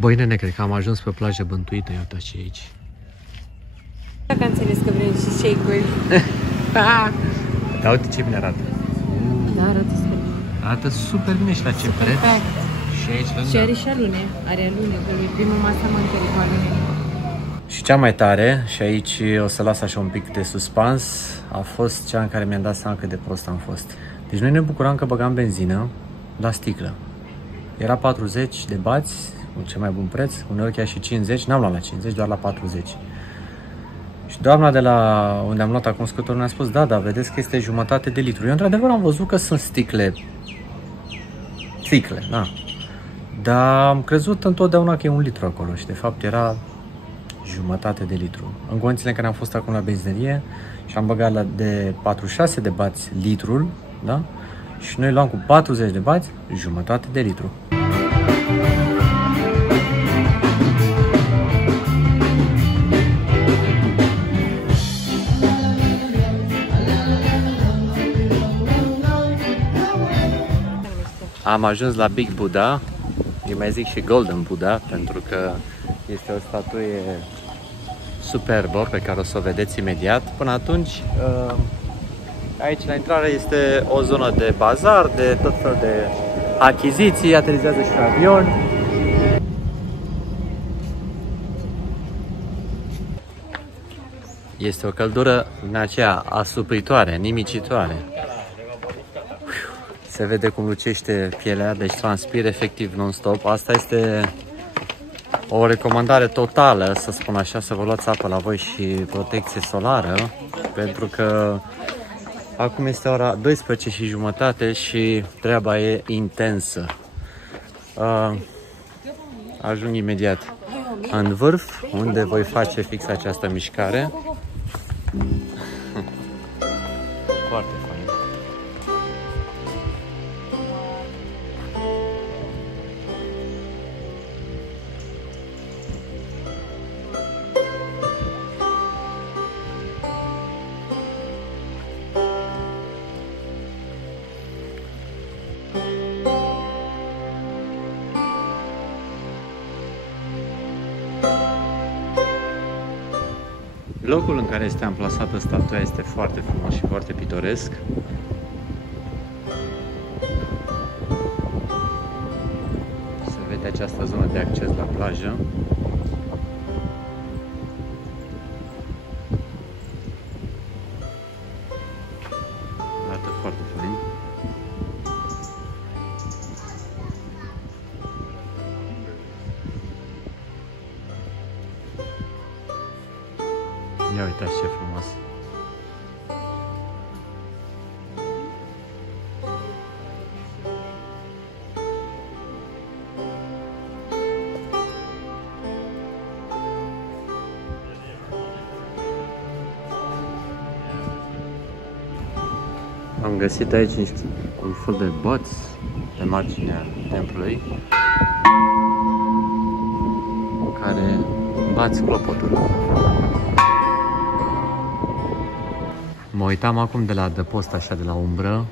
Băi, nene, cred că am ajuns pe plajă bântuită, ia uitați ce e aici. Dacă înțeles că vrem și shake-uri. Da, uite ce bine arată. Da, arată super bine. Arată super bine și la ce preț. Și aici lângă. Și are și alune. Are alune, că e prima masă mâncării cu alune. Și cea mai tare, și aici o să las așa un pic de suspans, a fost cea în care mi-am dat seama cât de prost am fost. Deci noi ne bucuram că băgam benzină la sticlă. Era 40 de bați, cel mai bun preț, uneori chiar și 50, n-am luat la 50, doar la 40. Și doamna de la unde am luat acum scuturul ne-a spus, da, vedeți că este jumătate de litru. Eu într-adevăr am văzut că sunt sticle, da. Dar am crezut întotdeauna că e 1 litru acolo și de fapt era jumătate de litru. În condițiile în care am fost acum la benzinărie și am băgat de 46 de bați litrul, da? Și noi luam cu 40 de bați jumătate de litru. Am ajuns la Big Buddha, îi mai zic și Golden Buddha, pentru că este o statuie superbă pe care o să o vedeți imediat. Până atunci, aici la intrare este o zonă de bazar, de tot fel de achiziții, aterizează și un avion. Este o căldură din aceea asupritoare, nimicitoare. Se vede cum lucește pielea, deci transpir efectiv non-stop. Asta este o recomandare totală, să spun așa, să vă luați apă la voi și protecție solară, pentru că acum este ora 12:30 și treaba e intensă. Ajung imediat în vârf, unde voi face fix această mișcare. Foarte fain. Locul în care este amplasată statuia este foarte frumos și foarte pitoresc. Se vede această zonă de acces la plajă. Arată foarte fain. Ia uitați ce frumos! Am găsit aici un fel de băți pe marginea templului care bați clopotul. Mă uitam acum de la adăpost, așa de la umbră,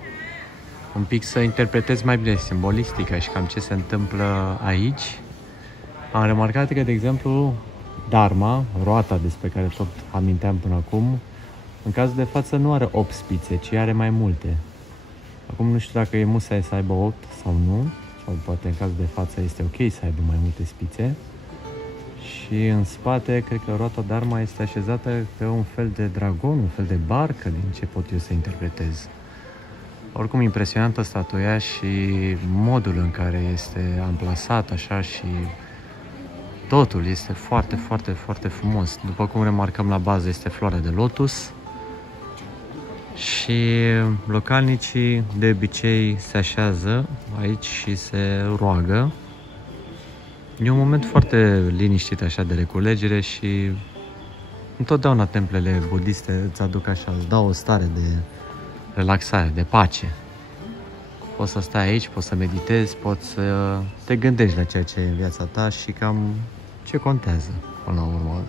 un pic să interpretez mai bine simbolistica și cam ce se întâmplă aici. Am remarcat că, de exemplu, Dharma, roata despre care tot aminteam până acum, în cazul de față nu are 8 spițe, ci are mai multe. Acum nu știu dacă e musai să aibă 8 sau nu, sau poate în cazul de față este ok să aibă mai multe spițe. Și în spate, cred că roata Dharma este așezată pe un fel de dragon, un fel de barcă, din ce pot eu să interpretez. Oricum, impresionantă statuia și modul în care este amplasat așa și totul este foarte, foarte, foarte frumos. După cum remarcăm, la bază este floarea de lotus și localnicii de obicei se așează aici și se roagă. E un moment foarte liniștit așa de reculegere și întotdeauna templele budiste îți aduc așa, îți dau o stare de relaxare, de pace. Poți să stai aici, poți să meditezi, poți să te gândești la ceea ce e în viața ta și cam ce contează până la urmă.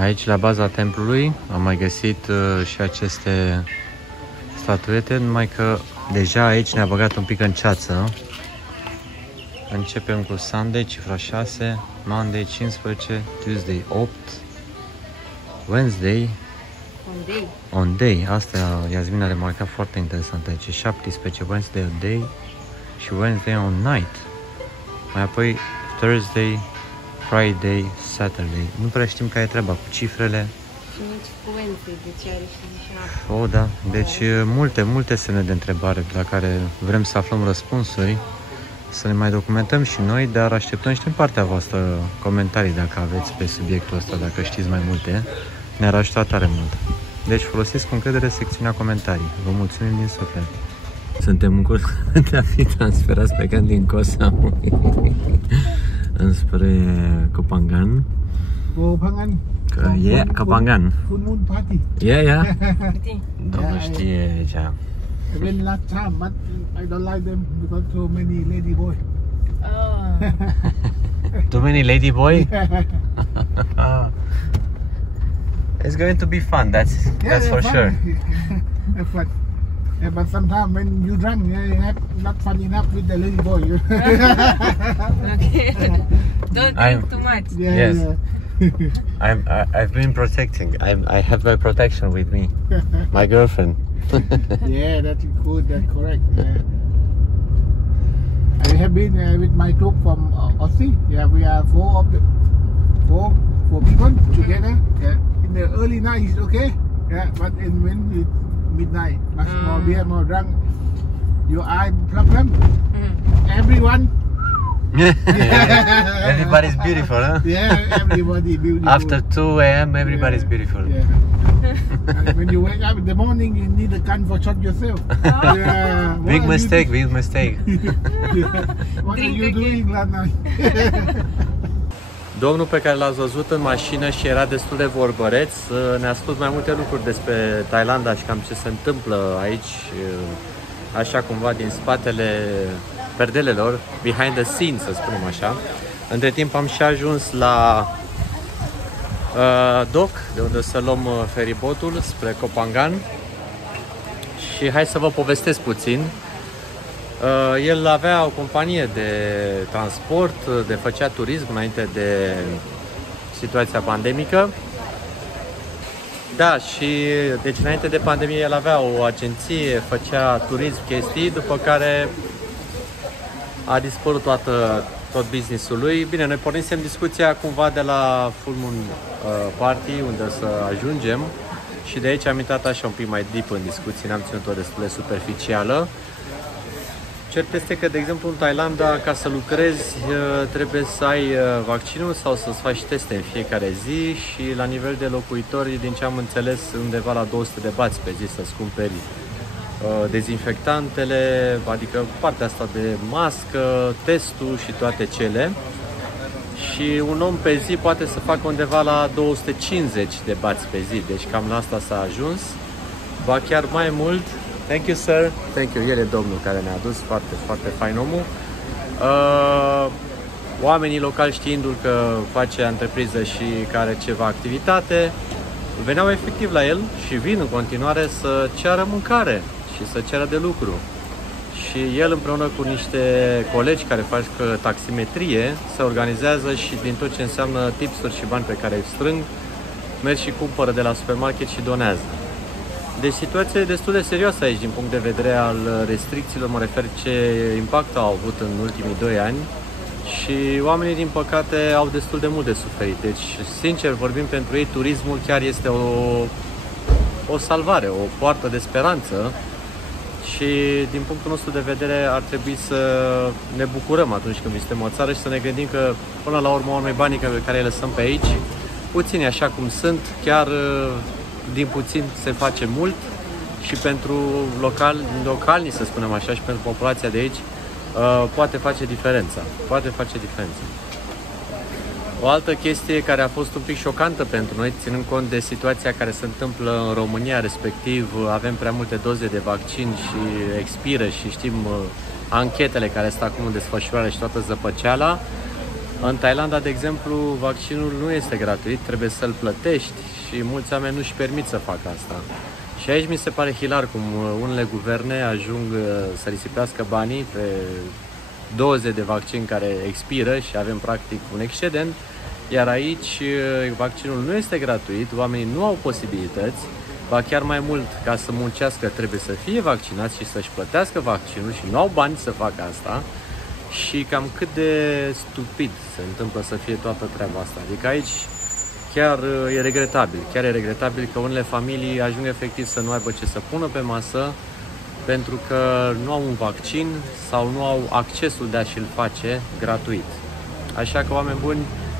Aici, la baza templului, am mai găsit și aceste statuete, numai că deja aici ne-a băgat un pic în ceață. Începem cu Sunday, cifra 6, Monday 15, Tuesday 8, Wednesday on day. Asta Iasmin a remarcat foarte interesant aici. 17, Wednesday on day și Wednesday on night. Mai apoi Thursday, Friday, Saturday. Nu prea știm care e treaba cu cifrele. Și nici cu Wednesday, deci are și Oh, da. Deci multe semne de întrebare la care vrem să aflăm răspunsuri, să ne mai documentăm și noi, dar așteptăm și din partea voastră comentarii dacă aveți pe subiectul ăsta, dacă știți mai multe. Ne-ar ajuta tare mult. Deci folosiți cu încredere secțiunea comentarii. Vă mulțumim din suflet. Suntem în curs de a fi transferați plecând din Koh înspre Kopangan. Kopangan. Kopangan. Full moon party. Yeah. Domnul știe ce. I went last time, but I don't like them because too many lady boy. Too many lady boy? It's going to be fun, that's for sure. That's fun. Yeah, but sometimes when you drunk, you have not fun enough with the lady boy. Okay. Don't drink too much. Yes. I've been protecting. I have my protection with me. My girlfriend. Yeah, that's good. That's correct. I have been with my group from Aussie. Yeah, we are four people together. Yeah. In the early night is okay. Yeah, but when it's midnight, much more beer, more drunk. Your eye problem. Everyone. Everybody's beautiful, huh? Yeah, everybody beautiful. After 2 a.m. everybody's beautiful. Yeah. And when you wake up in the morning, you need a gun for shot yourself. Yeah. Big mistake. What are you doing last night? Domnul pe care l-ați văzut în mașină și era destul de vorbăreț ne-a spus mai multe lucruri despre Thailanda și cam ce se întâmplă aici, așa cumva din spatele perdelelor, behind the scenes, să spunem așa. Între timp am și ajuns la dock, de unde să luăm feribotul spre Kopangan și hai să vă povestesc puțin. El avea o companie de transport, făcea turism înainte de situația pandemică. Da, și deci înainte de pandemie el avea o agenție, făcea turism, chestii, după care a dispărut tot business-ul lui. Bine, noi pornisem discuția cumva de la Full Moon Party, unde să ajungem și de aici am intrat așa un pic mai deep în discuții, n-am ținut-o destul de superficială. Cert este că, de exemplu, în Thailanda, ca să lucrezi, trebuie să ai vaccinul sau să-ți faci teste în fiecare zi și la nivel de locuitori, din ce am înțeles, undeva la 200 de bați pe zi să-ți cumperi dezinfectantele, adică partea asta de mască, testul și toate cele. Și un om pe zi poate să facă undeva la 250 de bați pe zi, deci cam la asta s-a ajuns, ba chiar mai mult. Thank you, sir. Thank you. El e domnul care ne-a adus, foarte, foarte fain omul. Oamenii locali, știindu-l că face întrepriză și că are ceva activitate, veneau efectiv la el și vin în continuare să ceară mâncare și să ceară de lucru. Și el împreună cu niște colegi care fac taximetrie se organizează și din tot ce înseamnă tipsuri și bani pe care îi strâng, merg și cumpără de la supermarket și donează. Deci situația e destul de serioasă aici din punct de vedere al restricțiilor, mă refer ce impact au avut în ultimii 2 ani și oamenii din păcate au destul de mult de suferit. Deci, sincer vorbim, pentru ei turismul chiar este o salvare, o poartă de speranță și din punctul nostru de vedere ar trebui să ne bucurăm atunci când vizităm o țară și să ne gândim că până la urmă noi banii pe care îi lăsăm pe aici, puțini așa cum sunt, chiar din puțin se face mult și pentru localni, să spunem așa, și pentru populația de aici poate face diferența. O altă chestie care a fost un pic șocantă pentru noi, ținând cont de situația care se întâmplă în România, respectiv avem prea multe doze de vaccin și expiră și știm anchetele care sunt acum în desfășurare și toată zăpăceala. În Thailanda, de exemplu, vaccinul nu este gratuit, trebuie să-l plătești și mulți oameni nu-și permit să facă asta. Și aici mi se pare hilar cum unele guverne ajung să risipească banii pe doze de vaccin care expiră și avem practic un excedent. Iar aici vaccinul nu este gratuit, oamenii nu au posibilități, ba chiar mai mult, ca să muncească trebuie să fie vaccinați și să-și plătească vaccinul și nu au bani să facă asta. Și cam cât de stupid se întâmplă să fie toată treaba asta. Adică aici chiar e regretabil, chiar e regretabil că unele familii ajung efectiv să nu aibă ce să pună pe masă pentru că nu au un vaccin sau nu au accesul de a și-l face gratuit. Așa că, oameni buni,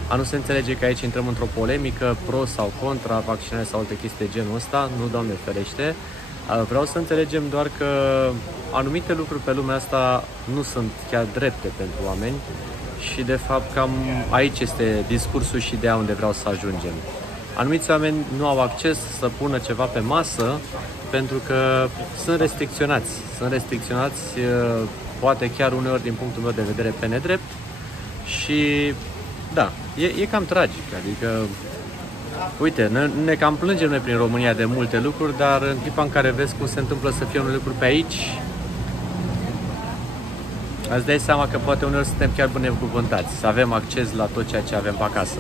a nu se înțelege că aici intrăm într-o polemică pro sau contra vaccinare sau alte chestii de genul ăsta, nu, Doamne ferește. Vreau să înțelegem doar că anumite lucruri pe lumea asta nu sunt chiar drepte pentru oameni și de fapt cam aici este discursul și ideea unde vreau să ajungem. Anumiți oameni nu au acces să pună ceva pe masă pentru că sunt restricționați, poate chiar uneori din punctul meu de vedere pe nedrept și da, e cam tragic, adică uite, ne cam plângem noi prin România de multe lucruri, dar în clipa în care vezi cum se întâmplă să fie unele lucruri pe aici, îți dai seama că poate uneori suntem chiar binecuvântați, să avem acces la tot ceea ce avem pe acasă.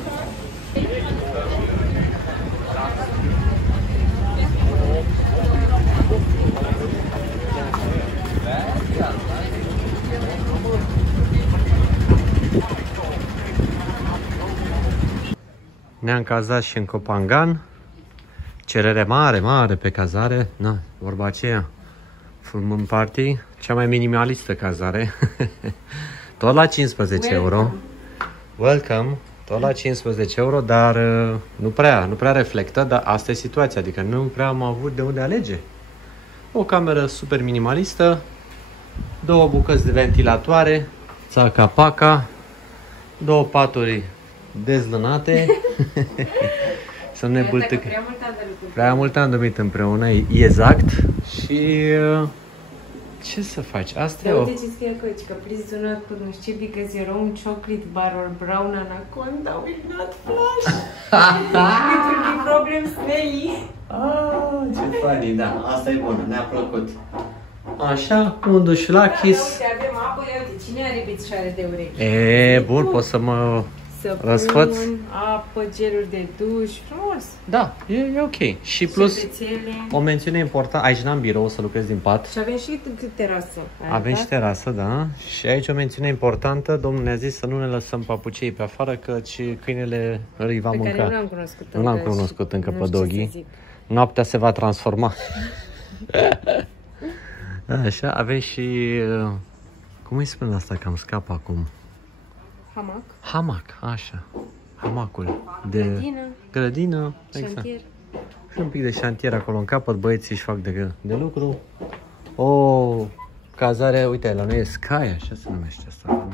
Ne-am cazat și în Copangan. Cerere mare pe cazare. Na, vorba aceea. Full moon party. Cea mai minimalistă cazare. Tot la 15 euro. Welcome. Tot la 15 euro, dar nu prea reflectă, dar asta e situația. Adică nu prea am avut de unde alege. O cameră super minimalistă. 2 bucăți de ventilatoare. Țaca-paca. 2 paturi dezlănate. Să nu ne bâltăc. Prea mult am dormit împreună, exact. Și ce să faci? Asta e o... Uite ce scrie aici, că please do not put no chip because your own chocolate bar or brown anaconda will not flash. It will be problem smelly. Ce funny, da. Asta e bună, ne-a plăcut. Așa, un dușlachis. Uite, avem apă, uite, cine are picioare de urechi? E, bun, pot să mă... răsfăț. Apă, geluri de duș, frumos. Da, e ok. Și plus, Săbețele. o mențiune importantă, aici n-am birou, o să lucrez din pat. Și avem și terasă. Avem și terasă, da. Și aici o mențiune importantă, domnul ne-a zis să nu ne lăsăm papucei pe afară, căci câinele îi va mânca. Pe care nu l-am cunoscut încă. Nu l-am cunoscut încă pe Doggy. Noaptea se va transforma. Așa, avem și... cum îi spune asta, că am scap acum? Hamac. Hamac, așa. Hamacul. De grădină, exact. Șantier. Și un pic de șantier acolo în capăt, băieții își fac de lucru. O cazare, uite, la noi e Sky, așa se numește asta.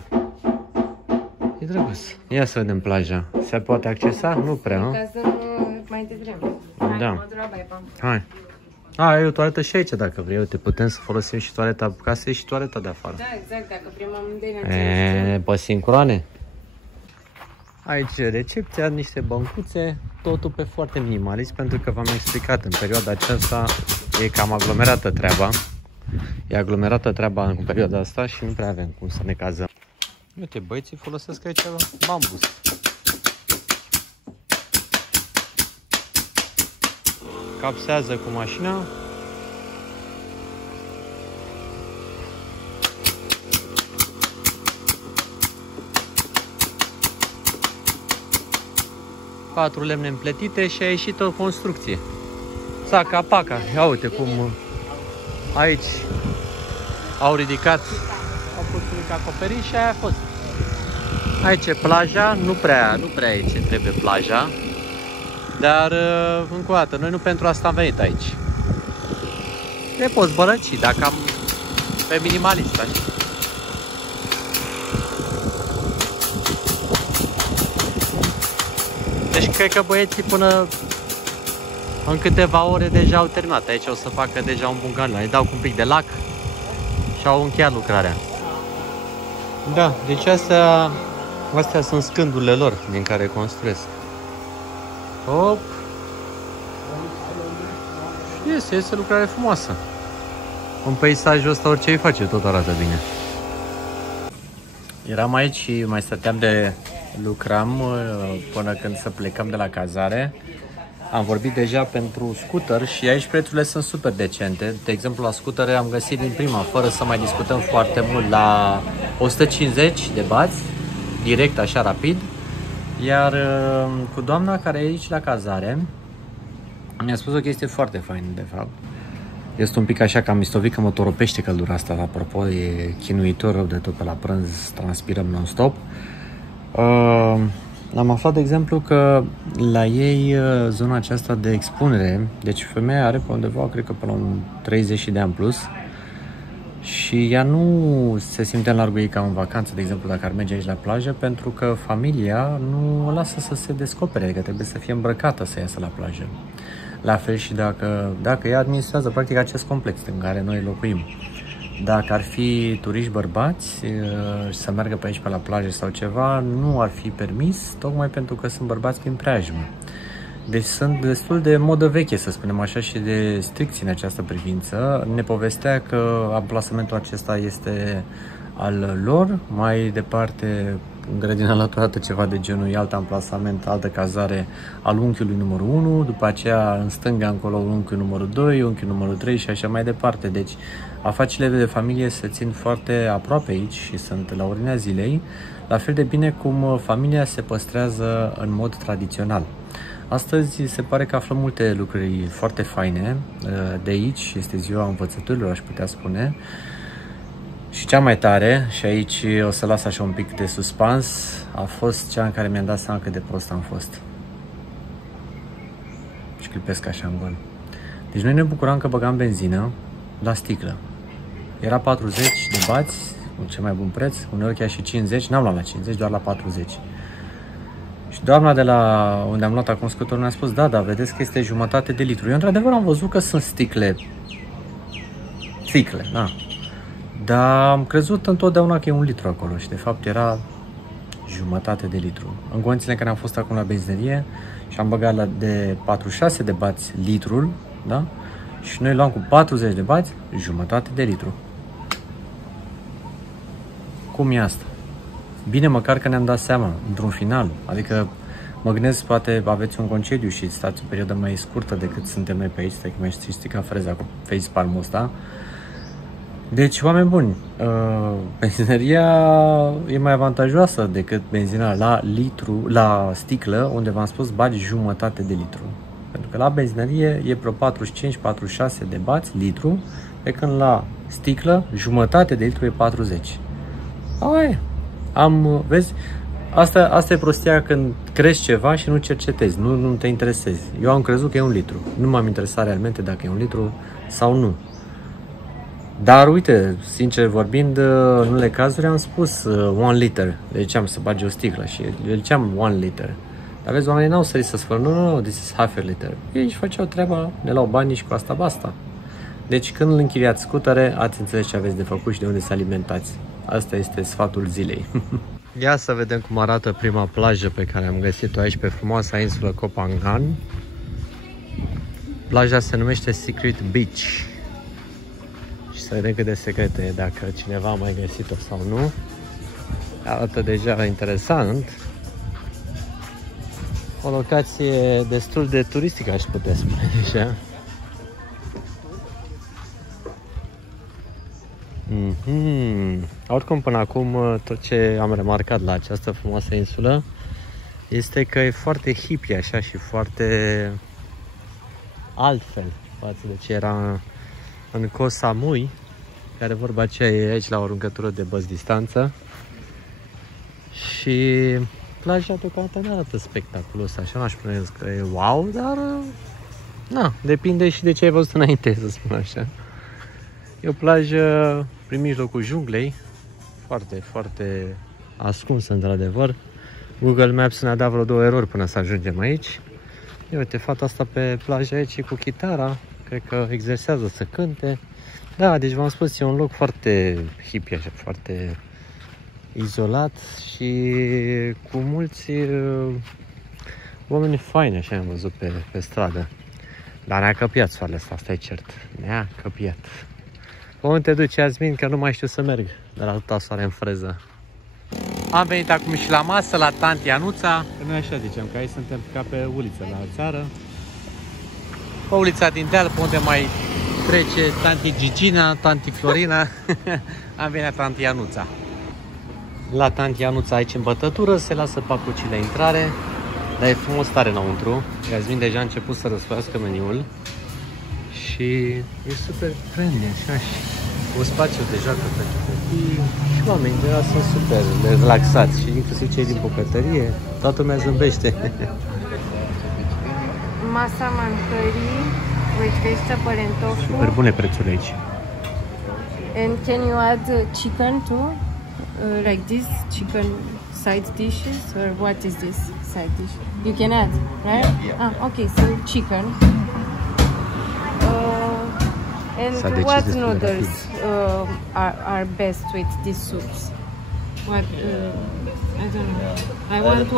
E drăguț. Ia să vedem plaja. Se poate accesa? Nu prea, nu? Cazăm mai devreme. Da. Hai. A, e o toaletă și aici dacă vrei. Uite, putem să folosim și toaleta casei și toaleta de afară. Da, exact, dacă prima amândoi pe sincroane. Aici recepția, niște băncuțe, totul pe foarte minimalist, pentru că v-am explicat, în perioada aceasta e cam aglomerată treaba. E aglomerată treaba în perioada asta și nu prea avem cum să ne cazăm. Uite, băieții folosesc aici bambus. Capsează cu mașina. Patru lemne împletite și a ieșit o construcție. Țaca-paca. Ia uite cum aici au ridicat, au pus un acoperiș și aia a fost. Aici e plaja, nu prea e ce trebuie plaja. Dar, încă o dată, noi nu pentru asta am venit aici. Ne poți bărăci, dacă am pe minimalist, așa. Deci cred că băieții până în câteva ore deja au terminat. Aici o să facă deja un bungalow. Îi dau cu un pic de lac și au încheiat lucrarea. Da, deci astea sunt scândurile lor din care construiesc. Hop. Este lucrare frumoasă. În peisajul ăsta orice îi face, tot arată bine. Eram aici și mai stăteam de lucram până când să plecăm de la cazare. Am vorbit deja pentru scooter și aici prețurile sunt super decente. De exemplu, la scootere am găsit din prima, fără să mai discutăm foarte mult, la 150 de bați, direct, așa, rapid. Iar cu doamna care e aici la cazare, mi-a spus o chestie foarte faină, de fapt. Este un pic așa cam mistovit că mă toropește căldura asta, apropo, e chinuitor rău de tot pe la prânz, transpirăm non-stop. Am aflat, de exemplu, că la ei zona aceasta de expunere, deci femeia are pe undeva, cred că până la un 30 de ani plus, și ea nu se simte înlarguit ca în vacanță, de exemplu, dacă ar merge aici la plajă, pentru că familia nu o lasă să se descopere, adică trebuie să fie îmbrăcată să iasă la plajă. La fel și dacă ea administrează practic acest complex în care noi locuim. Dacă ar fi turiști bărbați să meargă pe aici pe la plajă sau ceva, nu ar fi permis, tocmai pentru că sunt bărbați prin preajmă. Deci sunt destul de modă veche, să spunem așa, și de stricți în această privință. Ne povestea că amplasamentul acesta este al lor, mai departe în grădina alăturată ceva de genul, alt amplasament, altă cazare al unchiului numărul 1, după aceea în stânga încolo unchiul numărul 2, unchiul numărul 3 și așa mai departe. Deci afacerile de familie se țin foarte aproape aici și sunt la ordinea zilei, la fel de bine cum familia se păstrează în mod tradițional. Astăzi se pare că aflăm multe lucruri foarte faine de aici, este ziua învățăturilor, aș putea spune. Și cea mai tare, și aici o să las așa un pic de suspans, a fost cea în care mi-am dat seama cât de prost am fost. Și clipesc așa în gol. Deci noi ne bucuram că băgam benzină la sticlă. Era 40 de bați, cel mai bun preț, uneori chiar și 50, n-am luat la 50, doar la 40. Și doamna de la unde am luat acum scutorul ne-a spus, da, vedeți că este jumătate de litru. Eu într-adevăr am văzut că sunt sticle, da. Dar am crezut întotdeauna că e 1 litru acolo și de fapt era jumătate de litru. În condițiile în care am fost acum la benzinerie și am băgat de 46 de bați litrul, da? Și noi luam cu 40 de bați jumătate de litru. Cum e asta? Bine măcar că ne-am dat seama, într-un final. Adică mă gândesc, poate aveți un concediu și stați o perioadă mai scurtă decât suntem noi pe aici, stai că mai știi ca freza cu facepalm-ul ăsta. Deci, oameni buni, benzineria e mai avantajoasă decât benzina la litru, la sticlă, unde v-am spus bagi jumătate de litru. Pentru că la benzinerie e vreo 45-46 de bați litru, pe când la sticlă jumătate de litru e 40. Aia, vezi, asta e prostia când crezi ceva și nu cercetezi, nu te interesezi. Eu am crezut că e 1 litru, nu m-am interesat realmente dacă e 1 litru sau nu. Dar uite, sincer vorbind, în unele cazuri am spus 1 liter, le ziceam să bagi o sticlă și le ziceam 1 liter. Dar vezi, oamenii n-au sărit să spună, nu, this is half a liter. Ei își făceau treaba, ne luau banii și cu asta basta. Deci când îl închiriați scutere, ați înțeles ce aveți de făcut și de unde să alimentați. Asta este sfatul zilei. Ia să vedem cum arată prima plajă pe care am găsit-o aici pe frumoasa insulă Koh Phangan. Plaja se numește Secret Beach. Și să vedem cât de secretă e, dacă cineva a mai găsit-o sau nu. Arată deja interesant. O locație destul de turistică, aș putea spune așa. Oricum, până acum, tot ce am remarcat la această frumoasă insulă este că e foarte hippie așa și foarte altfel față de ce era în Koh Samui, care vorba aceea e aici la o aruncătură de băți distanță. Și plaja deocamdată nu arată spectaculos, așa n-aș spune că e wow, dar na, depinde și de ce ai văzut înainte, să spun așa. E o plajă prin mijlocul junglei, foarte, foarte ascunsă într-adevăr. Google Maps ne-a dat vreo 2 erori până să ajungem aici. Ia uite, fata asta pe plajă aici cu chitara, cred că exersează să cânte. Da, deci v-am spus, e un loc foarte hippie, așa, foarte izolat și cu mulți oameni faini, așa am văzut pe stradă. Dar ne-a căpiat soarele ăsta, asta e cert. Ne-a căpiat. Unde te duci, Iasmin, că nu mai știu să merg, dar atâta soare în freză. Am venit acum și la masă, la tanti Anuța. Noi așa zicem, că aici suntem ca pe uliță la țară. Pe ulița din deal, pe unde mai trece tanti Gigina, tanti Florina. Am venit la tanti Anuța. La tanti Anuța aici în bătătură se lasă papucile intrare. Dar e frumos tare înăuntru. Iasmin deja a început să răsfoiască meniul. Și e super friendly așa și un spațiu de joacă pentru copii. Și oamenii de la sunt super relaxați și inclusiv cei din bucătărie. Toată lumea zâmbește. Masa mâncării with vegetable and tofu. Super bune prețurile aici. And can you add chicken too? Like this, chicken side dishes, or what is this side dish? You can add, right? Ah, okay, so chicken. And what noodles are best with these soups? What I don't know. I want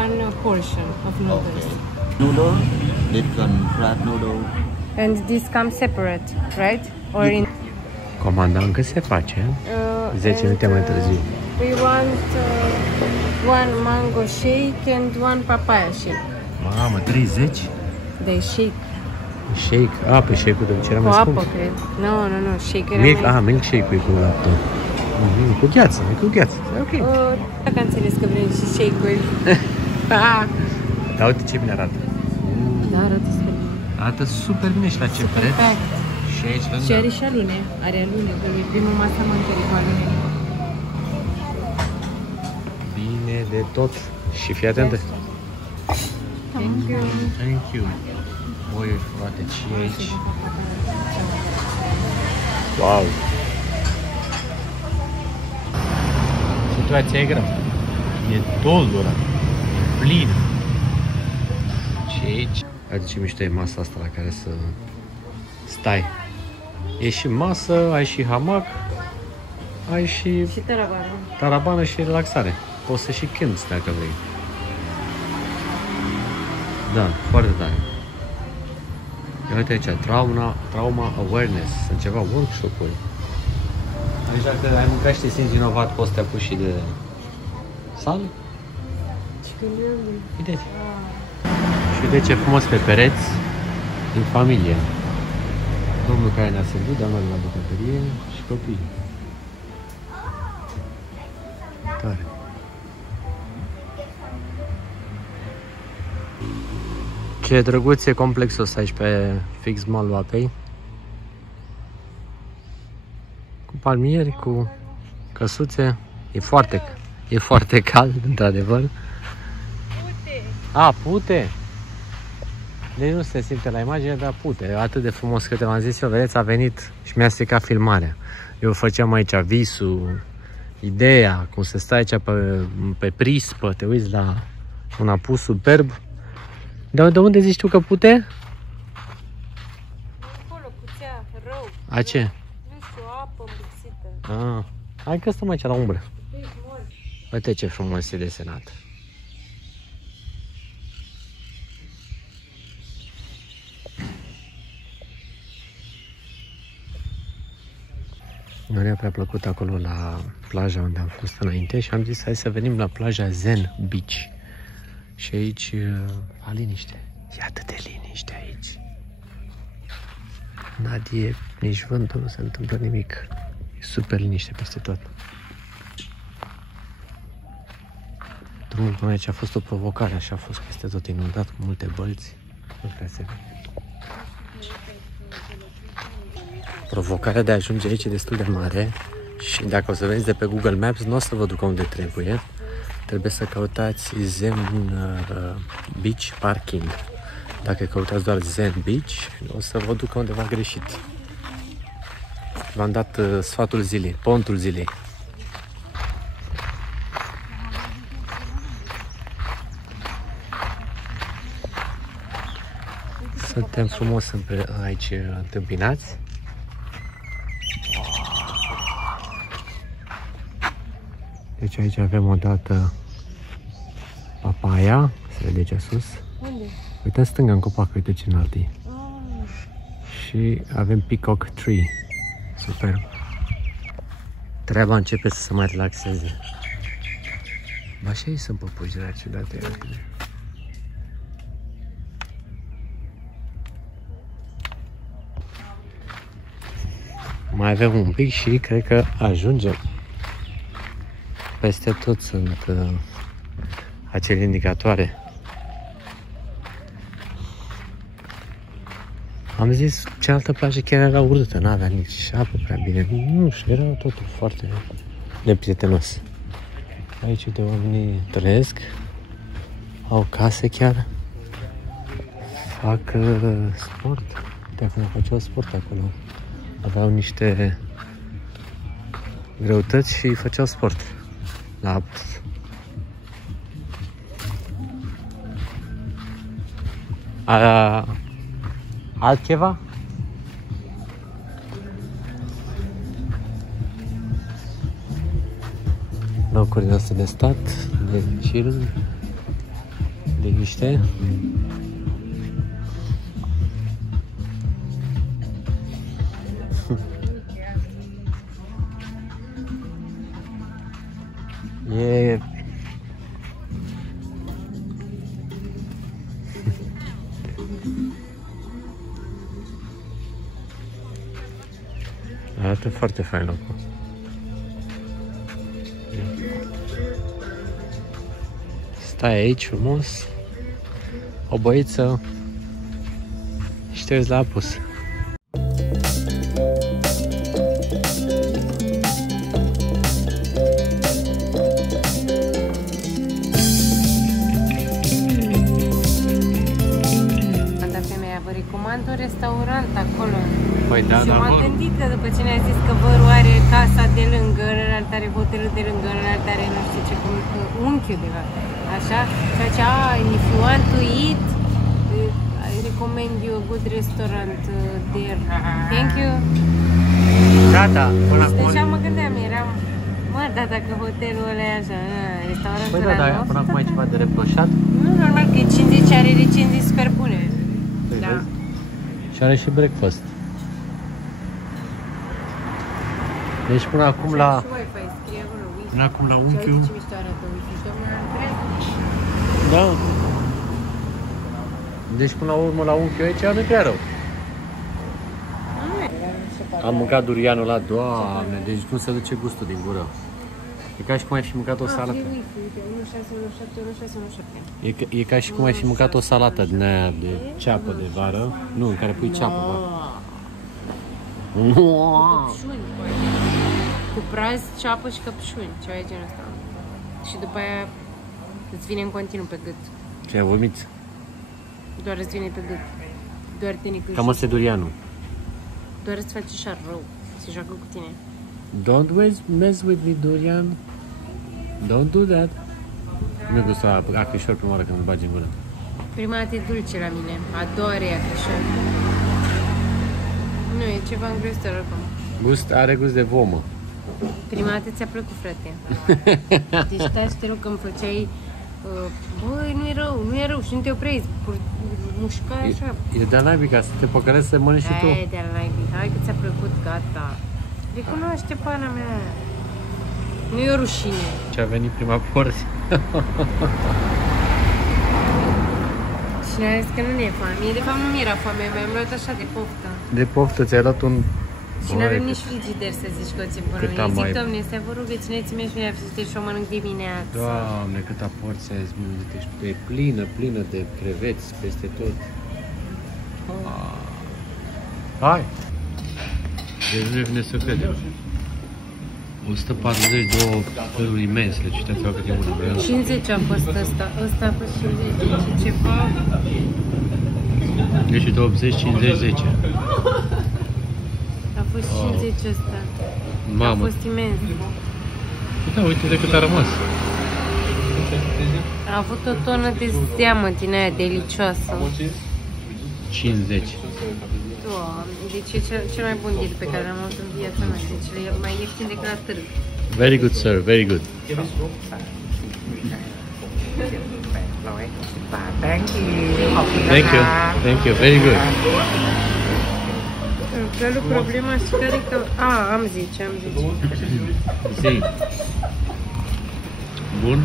one portion of noodles. Noodle, different crab noodle. And this comes separate, right? Or in? Comanda încă se face. 10 minute mai târziu. We want one mango shake and one papaya shake. Mamă, 30? De shake. Shake? Pe shake-ul de obicei era mai scump. Cu apă, cred. Nu, shake era milk, mai... milkshake-ul e cu lapte. Cu gheață, e cu gheață. E ok. Dacă am înțeles că vrem și shake-uri. Dar uite ce bine arată. Da, arată super bine. Arată super bine și la ce preț. Și aici lângă. Și are și alune. Are alune. E primul masa mâncării cu alune. Bine de tot. Și fii atentă. Thank you. Thank you. Voi frate, și aici. Wow. Situația e grea. E doldură. E plină. Și aici. Uite ce mișto e masa asta la care să stai. E și masă, ai și hamac, ai și tarabană și relaxare. Poți să și cânti dacă vrei. Da, foarte tare. Ia uite aici, trauma awareness. Sunt ceva workshop-uri. Deci dacă ai mâncat și te simți vinovat, poți să te apuci și de sală? Uite-te. Și uite ce frumos pe pereți, în familie. Domnul care ne-a servit, doamna de la bucătărie și copiii. Tare. Ce drăguț e complexul ăsta aici pe fix malul apei. Cu palmieri, cu căsuțe. E foarte cald, într-adevăr. Pute! Pute! Deci nu se simte la imagine, dar pute. Atât de frumos că v-am zis eu, vedeți, a venit și mi-a stricat filmarea. Eu făceam aici visul, ideea, cum se stă aici pe prispă, te uiți la un apus superb. De unde zici tu că pute? Acolo, puțea, rău. A ce? Nu știu, apă îmbuțită. Hai că stăm aici la umbră. Uite ce frumos e desenat. Nu ne-a prea plăcut acolo la plaja unde am fost înainte și am zis hai să venim la plaja Zen Beach. Și aici a liniște. E atât de liniște aici. Nadie, nici vântul, nu se întâmplă nimic. E super liniște peste tot. Drumul până aici a fost o provocare, așa a fost peste tot inundat cu multe bălți. Nu prea se vede. Provocarea de a ajunge aici e destul de mare și dacă o să veniți de pe Google Maps, nu o să vă ducă unde trebuie. Trebuie să căutați Zen Beach Parking. Dacă căutați doar Zen Beach, o să vă ducă undeva greșit. V-am dat sfatul zilei, pontul zilei. Suntem frumos aici întâmpinați. Deci aici avem o dată papaya, se vede aici sus. Unde? Uite în stânga, în copac, uite ce înalt e. Și avem peacock tree. Super. Treaba începe să se mai relaxeze. Așa ei sunt păpuși de la ciudate. Mai avem un pic și cred că ajungem. Peste tot sunt acele indicatoare. Am zis, cealaltă plajă chiar era urâtă, n-avea nici apă prea bine. Nu știu, era totul foarte neprietenos. Aici de oamenii trăiesc, au case chiar, fac sport. Uite, acum făceau sport acolo. Aveau niște greutăți și făceau sport la apus. Altceva? Locurile astea de stat, de șir, de niște. E... Arată foarte fain locul. Stai aici frumos, o băiță și te uiți la apus. Recomand un restaurant acolo. Păi da, și da, m-am gândit că după ce ne-a zis că vărul are casa de lângă, ălalt are hotelul de lângă, ălalt are nu știu ce, cum, unchiul de la. Așa? Ceea ce, if you want to eat, I recommend you a good restaurant there. Thank you. Gata, până acum. Deci mă gândeam, eram, mă, da, dacă hotelul ăla e așa, restaurantul Păi da, ăla până acum ai ceva de reproșat? Nu, normal că 50 are recenzii super bune. Da. Și are și breakfast. Deci până acum la... Până acum la unchiul... Da. Deci până la urmă la unchiul aici nu e prea rău. Am mâncat durianul ăla, Doamne, deci nu se duce gustul din gură. E ca și cum ai fi mâncat o salată. E ca și cum ai fi mâncat o salată din aia de ceapă de vară. Nu, în care pui ceapă. Căpșuni. Cu praz, ceapă și căpșuni, ceva de genul ăsta. Și după aia îți vine în continuu pe gât. Ce ai vomiți? Doar îți vine pe gât. Doar te nicăși. Cam ăsta e durianul. Doar îți face așa rău. Se joacă cu tine. Don't mess with me, Dorian. Don't do that. Nu-mi gustă acrișor prima oară când îl bagi în gură. Prima dată e dulce la mine. A doua oară e acrișor. Nu, e ceva îngrozitor acum. Are gust de vomă. Prima dată ți-a plăcut, frate. Deci stai, te rog, că îmi făceai... Băi, nu e rău, nu e rău și nu te oprești. Mușcai așa. E de-a naibii ca să te păcălești să mănânci și tu. E de-a naibii. Hai că ți-a plăcut, gata. Recunoaște, pana mea. Nu e o rușine. Ce a venit prima porție. Și ne-a zis că nu ne e foame. Mie de fapt nu mi-era foame, mi-am luat așa de poftă. De poftă ți-ai luat un... Și nu avem nici frigider să zici că o țin până. Îi zic, Doamne, stai, vă rug, țineți-mi și mi-a frigider și o mănânc dimineața. Doamne, câta porție ai zis, e plină, plină de creveți peste tot. Hai! Deci nu vine să credem. 142 feluri imense, deci uitați-vă cât e una. 50 a fost ăsta, ăsta a fost 50 și ceva. Deci uite 80, 50, 10. A fost 50 ăsta. Mamă. A fost imens. Da, uite de cât a rămas. A avut o tonă de zeamă din aia delicioasă. 50. Doamne, deci e cel mai bun deal pe care l-am avut în viața mea. Deci e mai ieftin decât la târg. Very good, sir, very good. Thank you, thank you, very good. Problema și care că... am zice. Zi. Bun?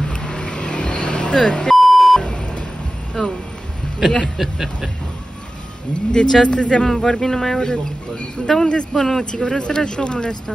Oh. Yeah. Deci astăzi am vorbit numai urât. Dar unde-s bănuții? Că vreau să lași omul ăsta.